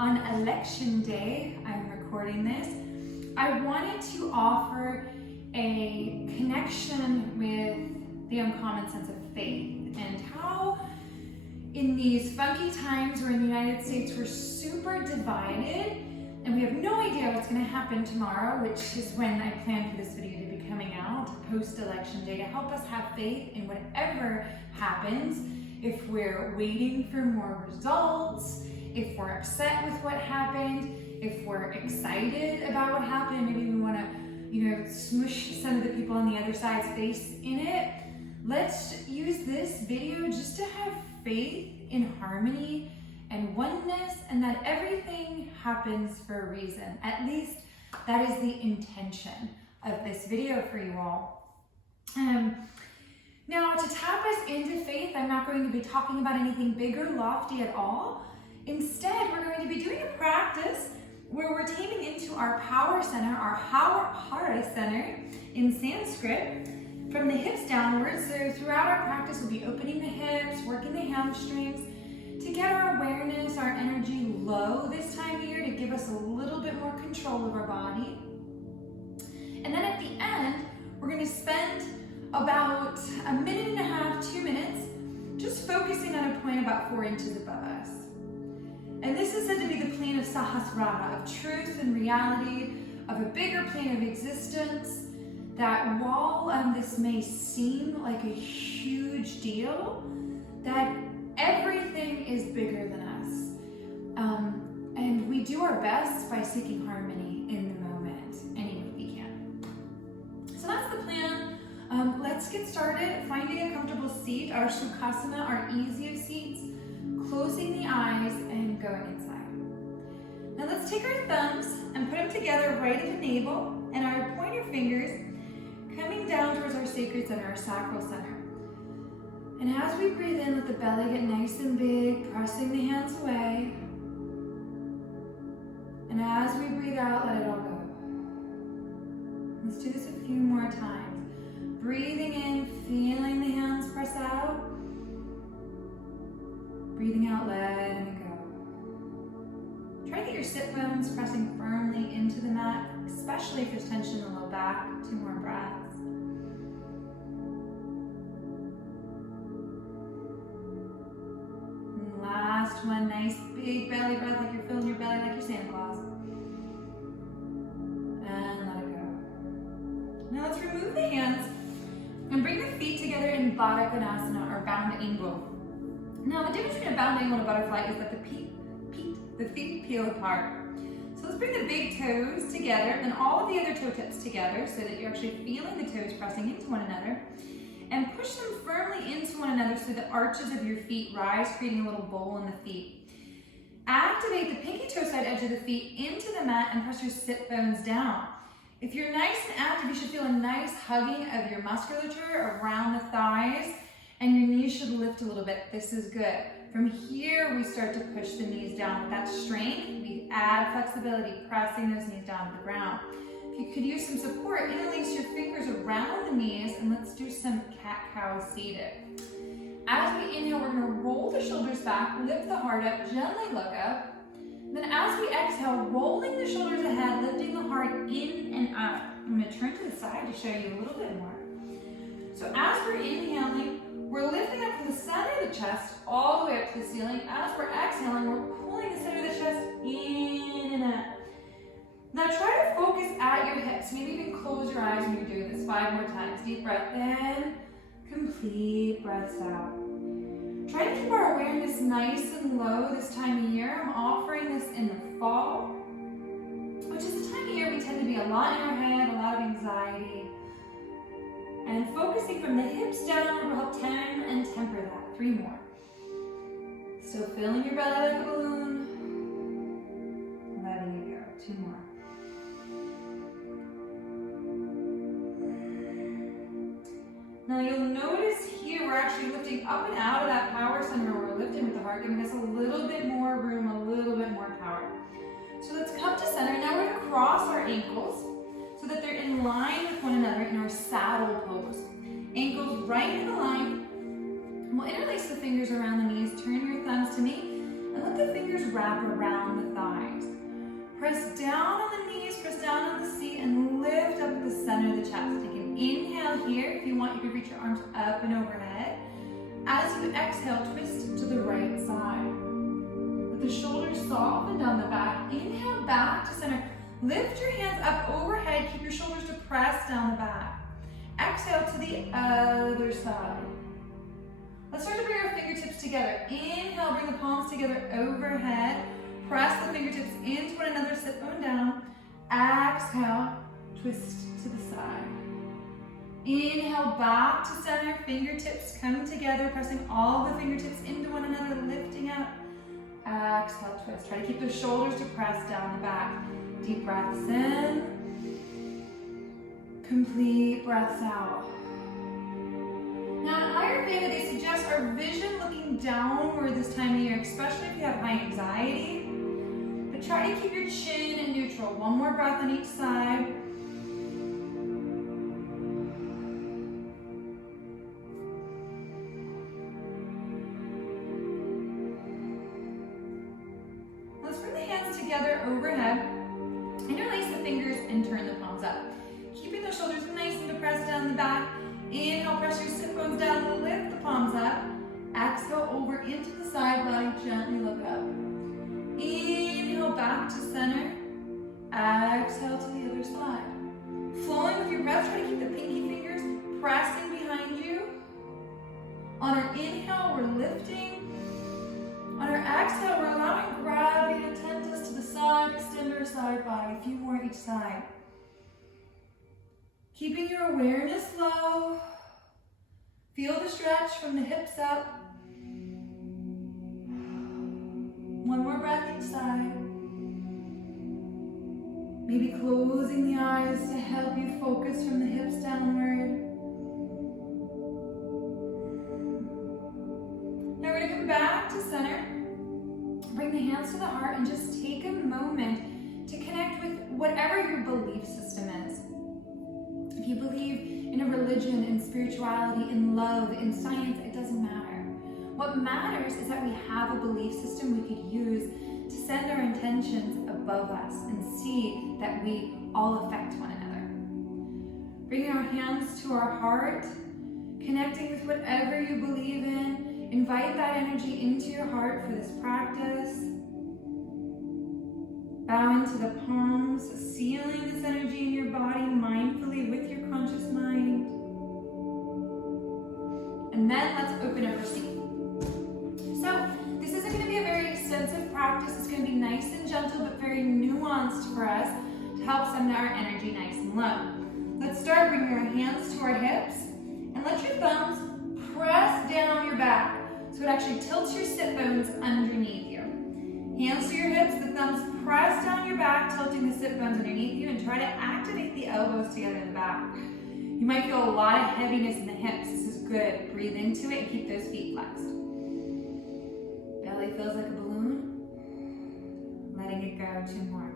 on election day, I'm recording this, I wanted to offer a connection with the uncommon sense of faith and how in these funky times where in the United States we're super divided and we have no idea what's going to happen tomorrow, which is when I plan for this video to be coming out post-election day, to help us have faith in whatever happens. If we're waiting for more results, if we're upset with what happened, if we're excited about what happened, maybe we want to, smush some of the people on the other side's face in it. Let's use this video just to have faith in harmony and oneness, and that everything happens for a reason. At least that is the intention of this video for you all. Now, to tap us into faith, I'm not going to be talking about anything big or lofty at all. Instead, we're going to be doing a practice where we're taming into our power center, our Hara center in Sanskrit, from the hips downwards. So throughout our practice, we'll be opening the hips, working the hamstrings, to get our awareness, our energy low this time of year, to give us a little bit more control of our body. And then at the end, we're going to spend about a minute and a half, 2 minutes, just focusing on a point about 4 inches above us. And this is said to be the plane of Sahasrara, of truth and reality, of a bigger plane of existence, that while this may seem like a huge deal, that everything is bigger than us. And we do our best by seeking harmony in the moment, any way we can. So that's the plan. Let's get started. Finding a comfortable seat, our Sukhasana, our easiest seats, closing the eyes and going inside. Now let's take our thumbs and put them together right at the navel, and our pointer fingers coming down towards our sacred center, our sacral center. And as we breathe in, let the belly get nice and big, pressing the hands away. And as we breathe out, let it all go. Let's do this a few more times. Breathing in, feeling the hands press out. Breathing out, letting it go. Try to get your sit bones pressing firmly into the mat, especially if there's tension in the low back. 2 more breaths. And last one, nice big belly breath, like you're filling your belly like you're Santa Claus. And let it go. Now let's remove the hands and bring the feet together in Badakanasana, or bound angle. Now the difference between a bound angle and a butterfly is that the feet peel apart. So let's bring the big toes together and all of the other toe tips together so that you're actually feeling the toes pressing into one another, and push them firmly into one another so the arches of your feet rise, creating a little bowl in the feet. Activate the pinky toe side edge of the feet into the mat and press your sit bones down. If you're nice and active, you should feel a nice hugging of your musculature around the thighs, and your knees should lift a little bit. This is good. From here, we start to push the knees down. With that strength, we add flexibility, pressing those knees down to the ground. If you could use some support, interlace your fingers around the knees, and let's do some cat-cow seated. As we inhale, we're gonna roll the shoulders back, lift the heart up, gently look up. Then as we exhale, rolling the shoulders ahead, lifting the heart in and up. I'm gonna turn to the side to show you a little bit more. So as we're inhaling, we're lifting up from the center of the chest all the way up to the ceiling. As we're exhaling, we're pulling the center of the chest in and up. Now try to focus at your hips. Maybe you can close your eyes when you're doing this 5 more times. Deep breath in, complete breaths out. Try to keep our awareness nice and low this time of year. I'm offering this in the fall, which is the time of year we tend to be a lot in our head, a lot of anxiety. And focusing from the hips down will help tame and temper that. 3 more. Still filling your belly like a balloon. Letting it go. 2 more. Now you'll notice here we're actually lifting up and out of that power center. We're lifting with the heart, giving us a little bit more room, a little bit more power. So let's come to center. Now we're going to cross our ankles so that they're in line with one another in our saddle pose. Ankles right in a line. We'll interlace the fingers around the knees. Turn your thumbs to me. And and let the fingers wrap around the thighs. Press down on the knees, press down on the seat, and lift up at the center of the chest. Take an inhale here. If you want, you can reach your arms up and overhead. As you exhale, twist to the right side. With the shoulders softened on the back, inhale back to center. Lift your hands up overhead. Keep your shoulders depressed down the back. Exhale to the other side. Let's start to bring our fingertips together. Inhale, bring the palms together overhead. Press the fingertips into one another, sit bone down. Exhale, twist to the side. Inhale, back to center, fingertips come together, pressing all the fingertips into one another, lifting up. Exhale, twist. Try to keep the shoulders depressed down the back. Deep breaths in. Complete breaths out. Now in Ayurveda, they suggest our vision looking downward this time of year, especially if you have high anxiety. But try to keep your chin in neutral. One more breath on each side. Let's bring the hands together overhead. Interlace the fingers and turn the palms up. Keeping the shoulders nice and depressed down the back. Inhale, press your sit bones down, lift the palms up. Exhale over into the side body, gently look up. Inhale back to center. Exhale to the other side. Flowing with your breath, try to keep the pinky fingers pressing behind you. On our inhale, we're lifting. On our exhale, we're allowing gravity to tend us to the side, extend our side body, a few more each side. Keeping your awareness low. Feel the stretch from the hips up. One more breath each side. Maybe closing the eyes to help you focus from the hips downward. Now we're going to come back to center. Bring the hands to the heart and just take a moment to connect with whatever your belief system is. If you believe in a religion, in spirituality, in love, in science, it doesn't matter. What matters is that we have a belief system we could use to send our intentions above us and see that we all affect one another. Bringing our hands to our heart, connecting with whatever you believe in, invite that energy into your heart for this practice. Bow into the palms, sealing this energy in your body mindfully with your conscious mind. And then let's open up our seat. So this isn't going to be a very extensive practice. It's going to be nice and gentle, but very nuanced for us to help send our energy nice and low. Let's start bringing our hands to our hips and let your thumbs press down on your back so it actually tilts your sit bones underneath you. Hands to your hips, the thumbs press down your back, tilting the sit bones underneath you, and try to activate the elbows together in the back. You might feel a lot of heaviness in the hips. This is good. Breathe into it and keep those feet flexed. Belly feels like a balloon. Letting it go. 2 more.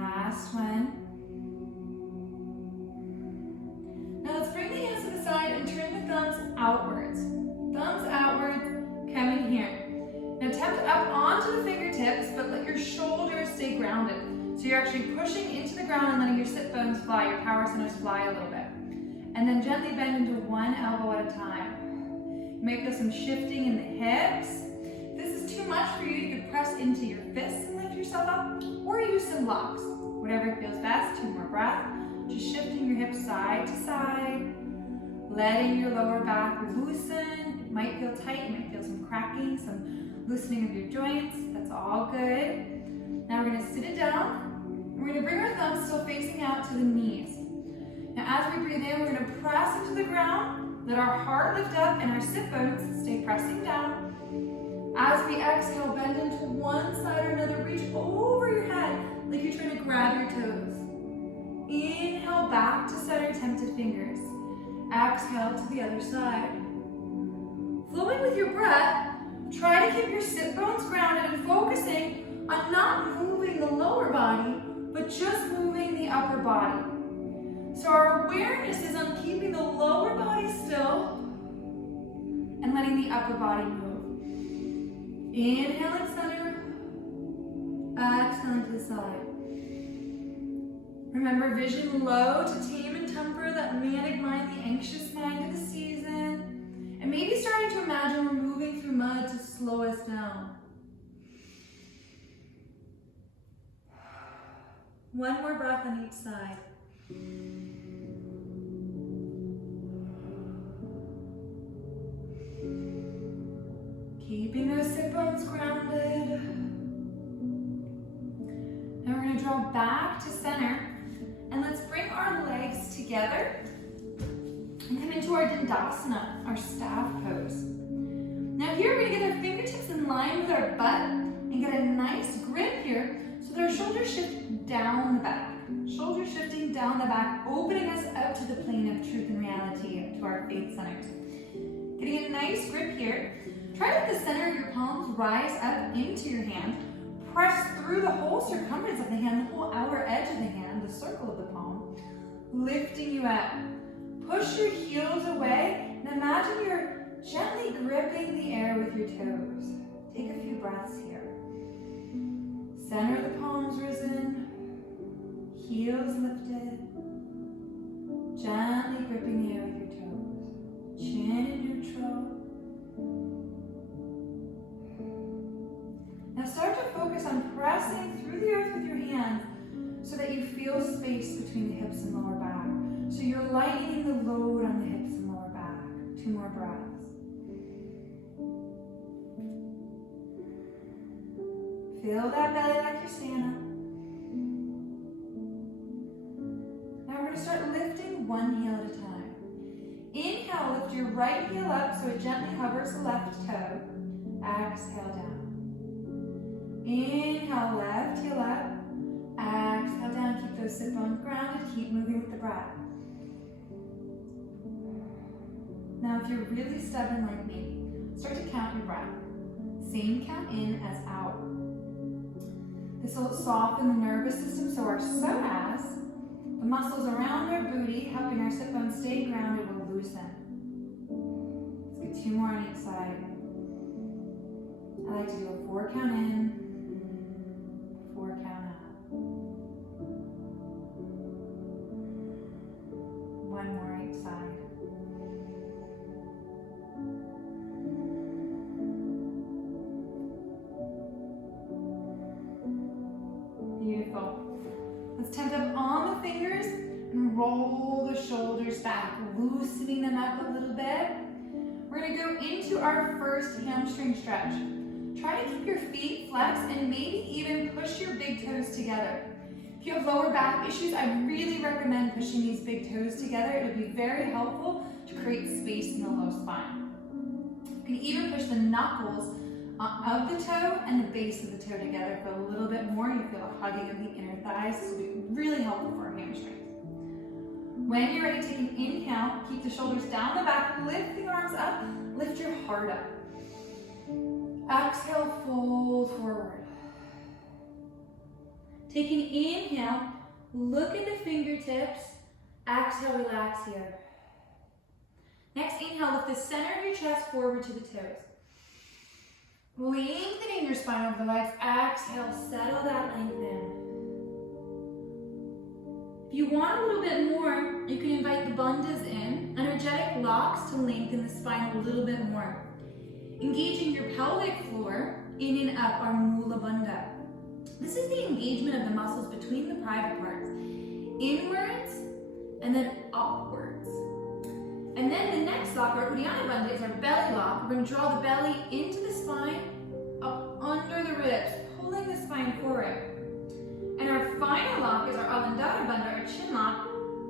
Last one. Now let's bring the hands to the side and turn the thumbs outwards. Thumbs outwards, coming here. Now tap up onto the fingertips, but let your shoulders stay grounded. So you're actually pushing into the ground and letting your sit bones fly, your power centers fly a little bit. And then gently bend into one elbow at a time. You might feel some shifting in the hips. If this is too much for you, you could press into your fists and lift yourself up, or use some blocks. Whatever feels best. 2 more breaths. Just shifting your hips side to side. Letting your lower back loosen. It might feel tight, you might feel some cracking, some loosening of your joints. That's all good. Now we're going to sit it down. We're going to bring our thumbs still facing out to the knees. Now as we breathe in, we're going to press into the ground. Let our heart lift up and our sit bones stay pressing down. As we exhale, bend into one side or another. Reach over your head like you're trying to grab your toes. Inhale back to center, tempted fingers. Exhale to the other side. Flowing with your breath, try to keep your sit bones grounded and focusing on not moving the lower body, but just moving the upper body. So our awareness is on keeping the lower body still and letting the upper body move. Inhale in center, exhale to the side. Remember, vision low to tame and temper that manic mind, the anxious mind of the season. And maybe starting to imagine we're moving through mud to slow us down. One more breath on each side. Keeping those sit bones grounded. Now we're going to draw back to center. And let's bring our legs together and come into our Dandasana, our staff pose. Now here we're going to get our fingertips in line with our butt and get a nice grip here so that our shoulders shift down the back. Shoulders shifting down the back, opening us out to the plane of truth and reality, to our faith centers. Getting a nice grip here. Try to let the center of your palms rise up into your hand. Press through the whole circumference of the hand, the whole outer edge of the hand, the circle of the palm, lifting you up. Push your heels away and imagine you're gently gripping the air with your toes. Take a few breaths here. Center of the palms risen, heels lifted, gently gripping the air with your toes. Chin in neutral. Now start to focus on pressing through the earth with your hands so that you feel space between the hips and lower back. So you're lightening the load on the hips and lower back. 2 more breaths. Feel that belly like you're standing up. Now we're going to start lifting one heel at a time. Inhale, lift your right heel up so it gently hovers the left toe. Exhale down. Inhale, left heel up. Exhale down. Keep those sit bones grounded. Keep moving with the breath. Now, if you're really stubborn like me, start to count your breath. Same count in as out. This will soften the nervous system, so our psoas, the muscles around our booty, helping our sit bones stay grounded, will loosen. Let's get 2 more on each side. I like to do a 4 count in. 4 count out. 1 more each side. Beautiful. Let's tent up on the fingers and roll the shoulders back, loosening them up a little bit. We're going to go into our first hamstring stretch. Try to keep your feet flexed and maybe even push your big toes together. If you have lower back issues, I really recommend pushing these big toes together. It would be very helpful to create space in the low spine. You can even push the knuckles of the toe and the base of the toe together for a little bit more. You feel a hugging of the inner thighs. This will be really helpful for our hamstrings. When you're ready, take an inhale. Keep the shoulders down the back. Lift the arms up. Lift your heart up. Exhale, fold forward. Take an inhale, look at the fingertips. Exhale, relax here. Next inhale, lift the center of your chest forward to the toes. Lengthening your spine over the legs. Exhale, settle that length in. If you want a little bit more, you can invite the bandhas in, energetic locks to lengthen the spine a little bit more. Engaging your pelvic floor in and up our Mula Bandha. This is the engagement of the muscles between the private parts, inwards and then upwards. And then the next lock, our Uddiyana Bandha, is our belly lock. We're going to draw the belly into the spine, up under the ribs, pulling the spine forward. And our final lock is our Alandara Bandha, our chin lock,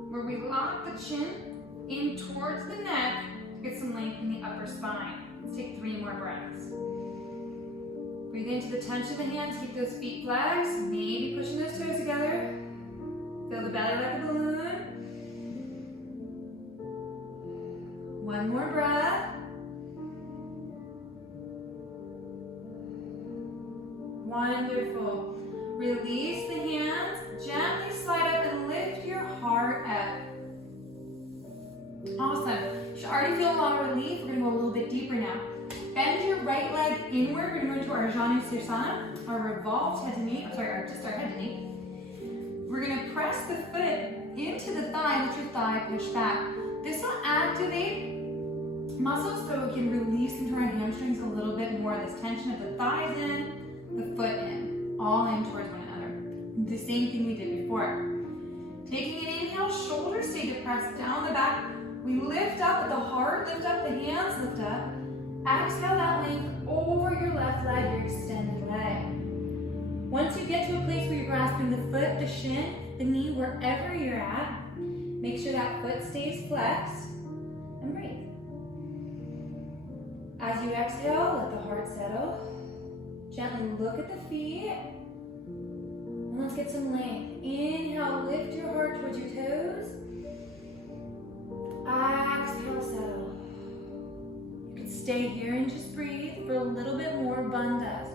where we lock the chin in towards the neck to get some length in the upper spine. Let's take 3 more breaths. Breathe into the tension of the hands, keep those feet flexed, maybe pushing those toes together. Fill the belly like a balloon. 1 more breath. Wonderful. Release the hands, gently slide up and lift your heart up. Awesome. should already feel a lot of relief. We're gonna go a little bit deeper now. Bend your right leg inward. We're gonna go into our Janu-Sirsana, our revolved head to knee. Just our head to knee. We're gonna press the foot into the thigh, let your thigh push back. This will activate muscles so we can release into our hamstrings a little bit more. This tension of the thighs in, the foot in, all in towards one another. The same thing we did before. Taking an inhale, shoulders stay depressed down the back. We lift up with the heart, lift up, the hands lift up. Exhale that length over your left leg, your extended leg. Once you get to a place where you're grasping the foot, the shin, the knee, wherever you're at, make sure that foot stays flexed and breathe. As you exhale, let the heart settle. Gently look at the feet. And let's get some length. Inhale, lift your heart towards your toes. Exhale, settle. You can stay here and just breathe for a little bit more bandhas.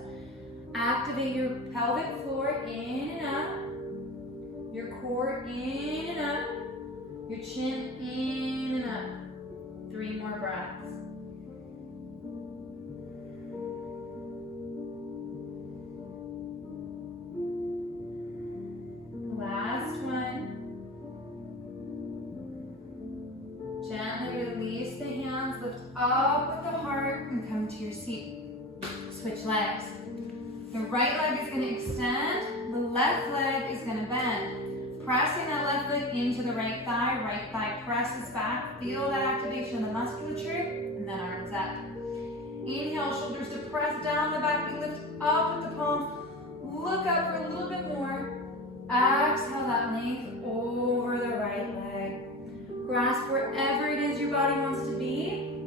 Activate your pelvic floor in and up. Your core in and up. Your chin in and up. 3 more breaths. Last one. Gently release the hands, lift up with the heart, and come to your seat. Switch legs. The right leg is going to extend, the left leg is going to bend. Pressing that left foot into the right thigh presses back. Feel that activation of the musculature, and then arms up. Inhale, shoulders to press down the back. We lift up with the palms. Look up for a little bit more. Exhale that length over the right leg. Grasp wherever it is your body wants to be.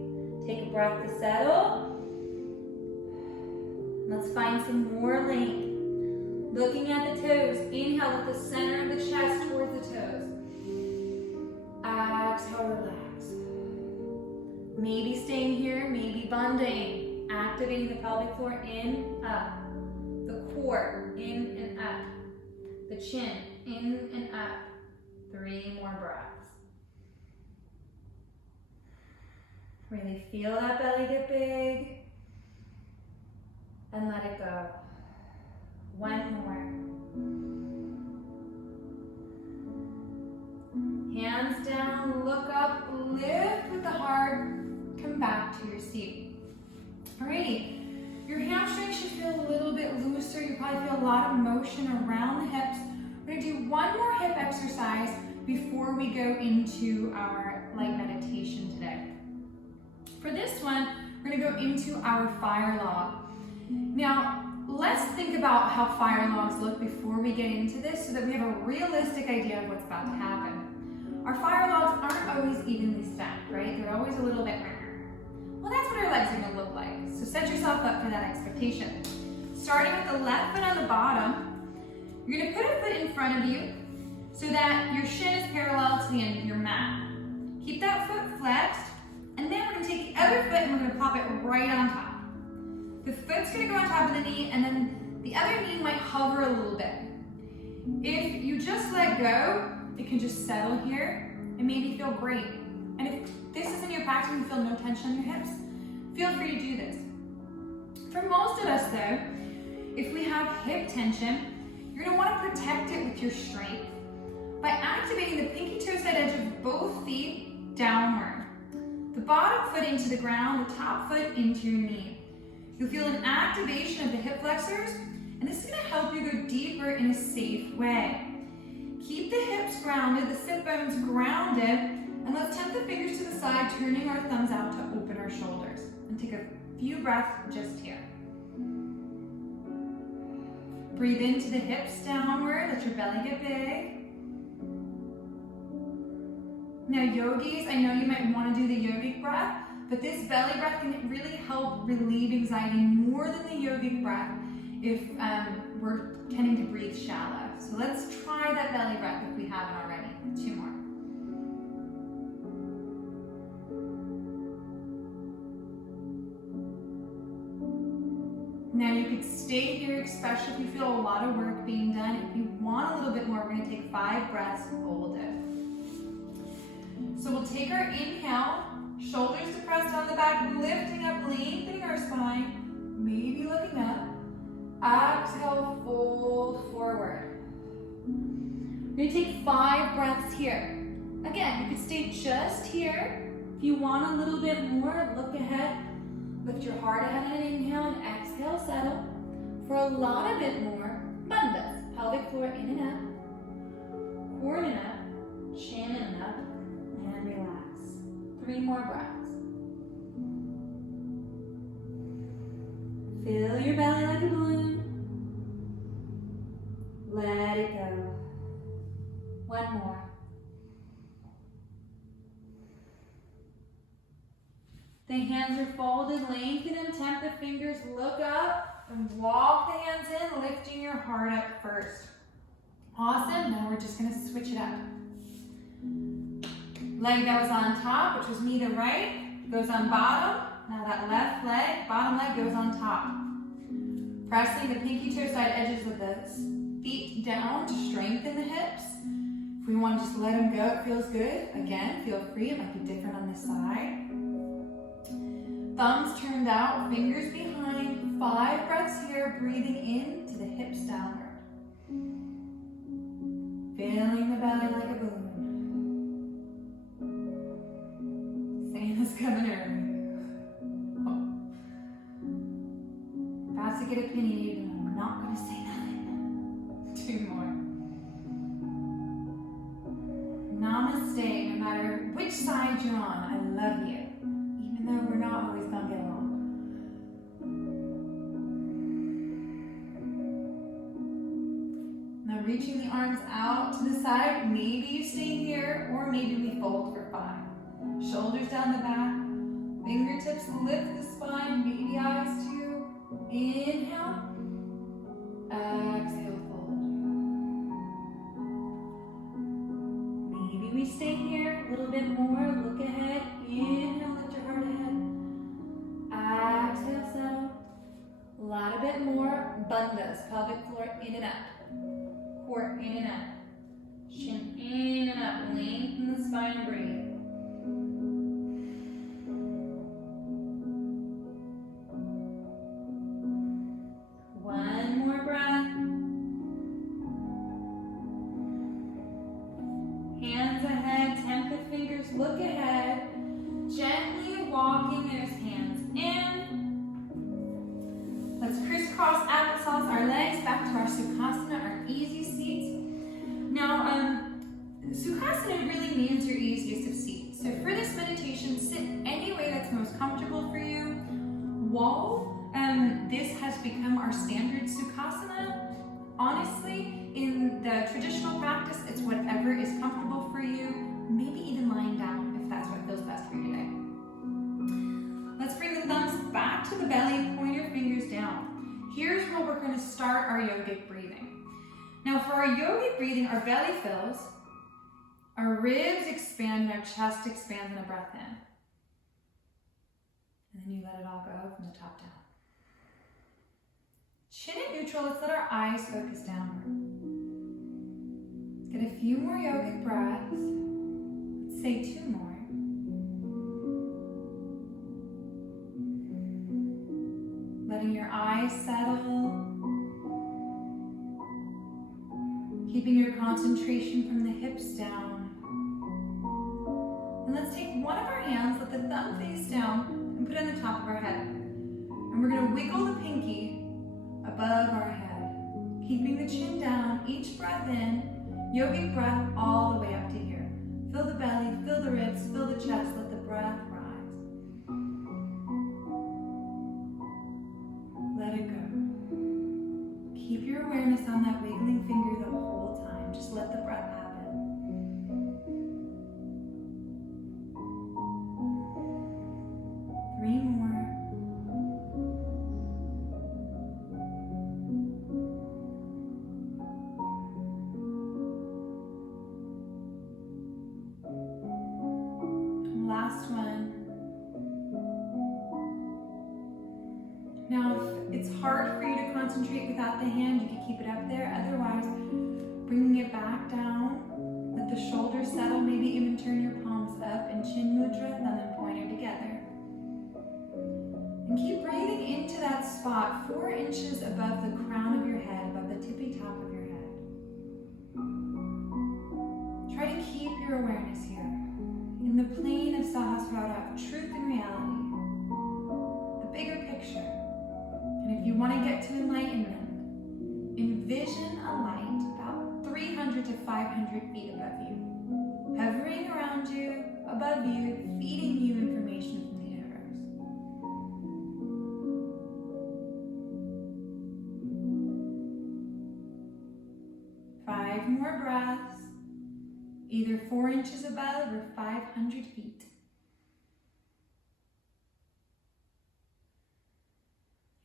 Take a breath to settle. Let's find some more length. Looking at the toes. Inhale with the center of the chest towards the toes. Exhale, relax. Maybe staying here, maybe bending. Activating the pelvic floor in, up. The core, in and up. The chin, in and up. 3 more breaths. Really feel that belly get big. And let it go. 1 more. Hands down, look up, lift with the heart, come back to your seat. Alrighty, your hamstrings should feel a little bit looser. You probably feel a lot of motion around the hips. We're gonna do 1 more hip exercise before we go into our light meditation today. For this one, we're gonna go into our fire log. Now, let's think about how fire logs look before we get into this so that we have a realistic idea of what's about to happen. Our fire logs aren't always evenly stacked, right? They're always a little bit rare. Well, that's what our legs are gonna look like. So set yourself up for that expectation. Starting with the left foot on the bottom, you're gonna put a foot in front of you so that your shin is parallel to the end of your mat. Keep that foot flexed, and then we're gonna take the other foot and we're gonna pop it right on top. The foot's gonna go on top of the knee, and then the other knee might hover a little bit. If you just let go, it can just settle here and maybe feel great. And if this isn't your practice and you feel no tension in your hips, feel free to do this. For most of us though, if we have hip tension, you're gonna wanna protect it with your strength by activating the pinky toe side edge of both feet downward. The bottom foot into the ground, the top foot into your knee. You'll feel an activation of the hip flexors, and this is going to help you go deeper in a safe way. Keep the hips grounded, the sit bones grounded, and let's tap the fingers to the side, turning our thumbs out to open our shoulders. And take a few breaths just here. Breathe into the hips downward, let your belly get big. Now yogis, I know you might want to do the yogic breath, but this belly breath can really help relieve anxiety more than the yogic breath if we're tending to breathe shallow. So let's try that belly breath if we haven't already. 2 more. Now you could stay here, especially if you feel a lot of work being done. If you want a little bit more, we're going to take 5 breaths, hold it. So we'll take our inhale, Shoulders depressed on the back, lifting up, lengthening our spine, maybe looking up. Exhale, fold forward. We're going to take 5 breaths here. Again, you could stay just here. If you want a little bit more, look ahead. Lift your heart ahead on an inhale and exhale, settle. For a lot of it more, bandhas. Pelvic floor in and up. Core in and up. Chin in and up. And relax. 3 more breaths. Fill your belly like a balloon. Let it go. 1 more. The hands are folded, lengthen and temp the fingers, look up and walk the hands in, lifting your heart up first. Awesome, now we're just gonna switch it up. Leg that was on top, which was knee to right, goes on bottom. Now that left leg, bottom leg goes on top. Pressing the pinky toe side edges of the feet down to strengthen the hips. If we want to just let them go, it feels good. Again, feel free, it might be different on this side. Thumbs turned out, fingers behind. 5 breaths here, breathing into the hips downward. Filling the belly like a balloon. Santa's coming early. Oh. About to get opinionated and I'm not going to say nothing. 2 more. Namaste, no matter which side you're on, I love you. Even though we're not always going to get along. Now reaching the arms out to the side. Maybe you stay here or maybe we fold for 5. Shoulders down the back. Fingertips lift the spine. Baby eyes too. Inhale. Exhale, fold. Maybe we stay here a little bit more. Look ahead. Inhale, lift your heart ahead. Exhale, settle. A lot bit more. Bandhas, pelvic floor in and up. Core in and up. Chin in and up. Lengthen the spine and breathe. One more breath. Hands ahead, temp the fingers, look ahead. Gently walking those hands in. Let's crisscross applesauce our legs back to our Sukhasana, our easy seats. Now, Sukhasana really means your easiest of seats. So for this meditation, sit any way that's most comfortable for you. While this has become our standard Sukhasana, honestly, in the traditional practice, it's whatever is comfortable for you, maybe even lying down if that's what feels best for you today. Let's bring the thumbs back to the belly and point your fingers down. Here's where we're going to start our yogic breathing. Now for our yogic breathing, our belly fills, our ribs expand, and our chest expands in a breath in. And then you let it all go from the top down. Chin at neutral, let's let our eyes focus downward. Let's get a few more yogic breaths. Let's say 2 more. Letting your eyes settle. Keeping your concentration from the hips down. And let's take one of our hands, let the thumb face down, and put it on the top of our head. And we're going to wiggle the pinky above our head, keeping the chin down, each breath in, yogic breath all the way up to here. Fill the belly, fill the ribs, fill the chest, let the breath rise. Let it go. Keep your awareness on that wiggling finger the whole time. Just let the breath happen. Three more. Last one. Now, if it's hard for you to concentrate without the hand, you can keep it up there. Otherwise, bringing it back down, let Let the shoulders settle, maybe even turn your palms up in chin mudra, thumb and pointer together. And keep breathing into that spot 4 inches above the crown of your head, above the tippy top of your head. Try to keep your awareness here, in the plane of Sahasrara, of truth and reality, the bigger picture. And if you want to get to enlightenment, envision a light about 300 to 500 feet above you, hovering around you, above you, feeding you information from the universe. Five more breaths, either 4 inches above or 500 feet.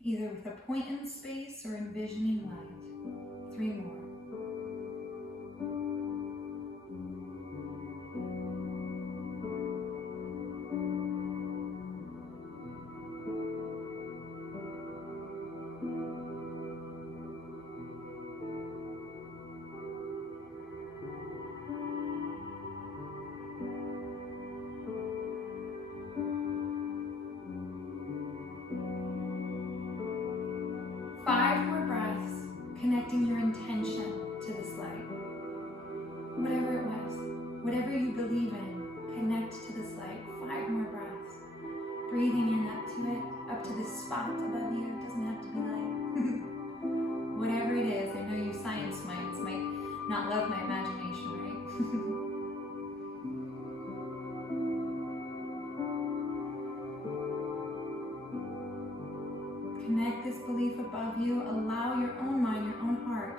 Either with a point in space or envisioning light. 3 more. Connecting your intention to this light. Whatever it was, whatever you believe in, connect to this light. 5 more breaths. Breathing in up to this spot above you. It doesn't have to be light. Whatever it is, I know you science minds might not love my imagination, right? Connect this belief above you. Allow your own mind, your own heart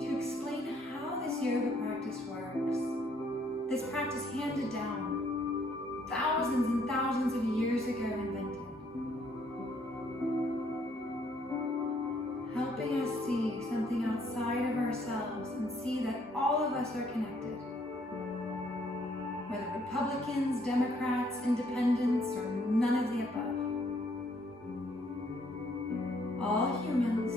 to explain how this yoga practice works. This practice handed down thousands and thousands of years ago, invented. Helping us see something outside of ourselves and see that all of us are connected. Whether Republicans, Democrats, independents, or none of the above. All humans.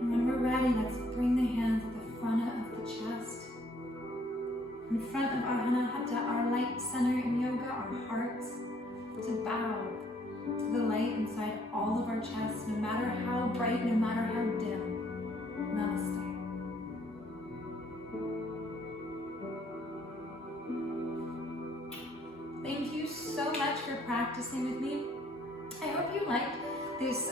And when we're ready, let's bring the hands at the front of the chest. In front of our Anahata, our light center in yoga, our hearts, to bow to the light inside all of our chests, no matter how bright, no matter how dim. Namaste. Thank you so much for practicing with me. I hope you liked this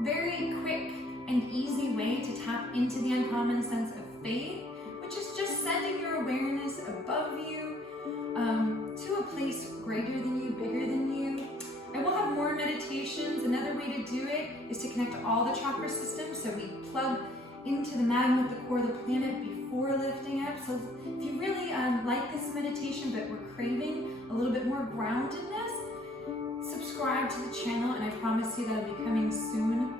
very quick and easy way to tap into the uncommon sense of faith, which is just sending your awareness above you to a place greater than you, bigger than you. I will have more meditations. Another way to do it is to connect all the chakra systems. So we plug into the magma at the core of the planet before lifting up. So if you really like this meditation, but we're craving a little bit more groundedness, subscribe to the channel, and I promise you that'll be coming soon.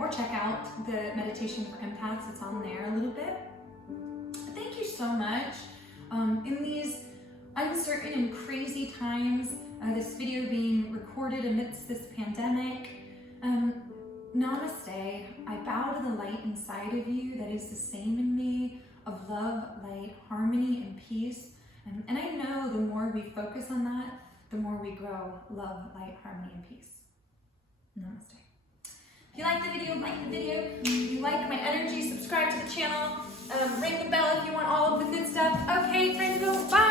Or check out the meditation for empaths. It's on there a little bit. Thank you so much. In these uncertain and crazy times, this video being recorded amidst this pandemic, namaste. I bow to the light inside of you that is the same in me, of love, light, harmony, and peace. And I know the more we focus on that, the more we grow love, light, harmony, and peace. Namaste. If you like the video, like the video. If you like my energy, subscribe to the channel. Ring the bell if you want all of the good stuff. Okay, time to go. Bye.